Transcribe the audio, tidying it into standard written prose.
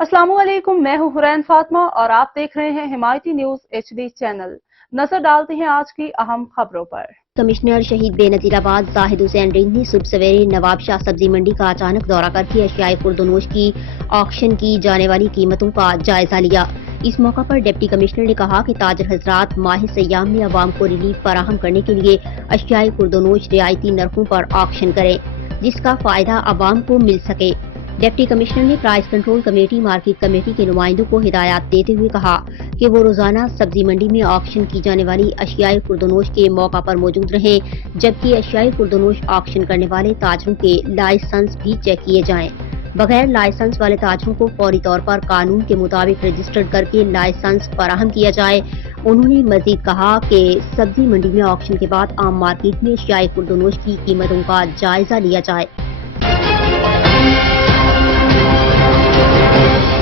अस्सलाम वालेकुम, मैं हूं हुरैन फातिमा और आप देख रहे हैं हिमायती न्यूज HD चैनल। नजर डालते हैं आज की अहम खबरों पर। कमिश्नर शहीद बेनजीराबाद जाहिद हुसैन रिंग ने सुबह सवेरे नवाब शाह सब्जी मंडी का अचानक दौरा करके अशियाए खुर्दनोश की ऑक्शन की जाने वाली कीमतों का जायजा लिया। इस मौका पर डिप्टी कमिश्नर ने कहा कि ताजर हजरात माह सयाम में अवाम को रिलीफ फराहम करने के लिए अशियाए खुर्दनोश रियायती नरखों पर ऑक्शन करें, जिसका फायदा अवाम को मिल सके। डिप्टी कमिश्नर ने price control committee market committee के नुमाइंदों को हिदायत देते हुए कहा कि वो रोजाना सब्जी मंडी में ऑक्शन की जाने वाली अशियाए खुर्दनोश के मौका पर मौजूद रहें, जबकि अशियाए खुर्दनोश ऑक्शन करने वाले ताजरों के लाइसेंस भी चेक किए जाएं। बगैर लाइसेंस वाले ताजरों को फौरी तौर पर कानून के मुताबिक रजिस्टर्ड करके लाइसेंस फराहम किया जाए। उन्होंने मजीद कहा कि सब्जी मंडी में ऑक्शन के बाद आम मार्केट में अशियाए खुर्दनोश की कीमतों का जायजा लिया जाए।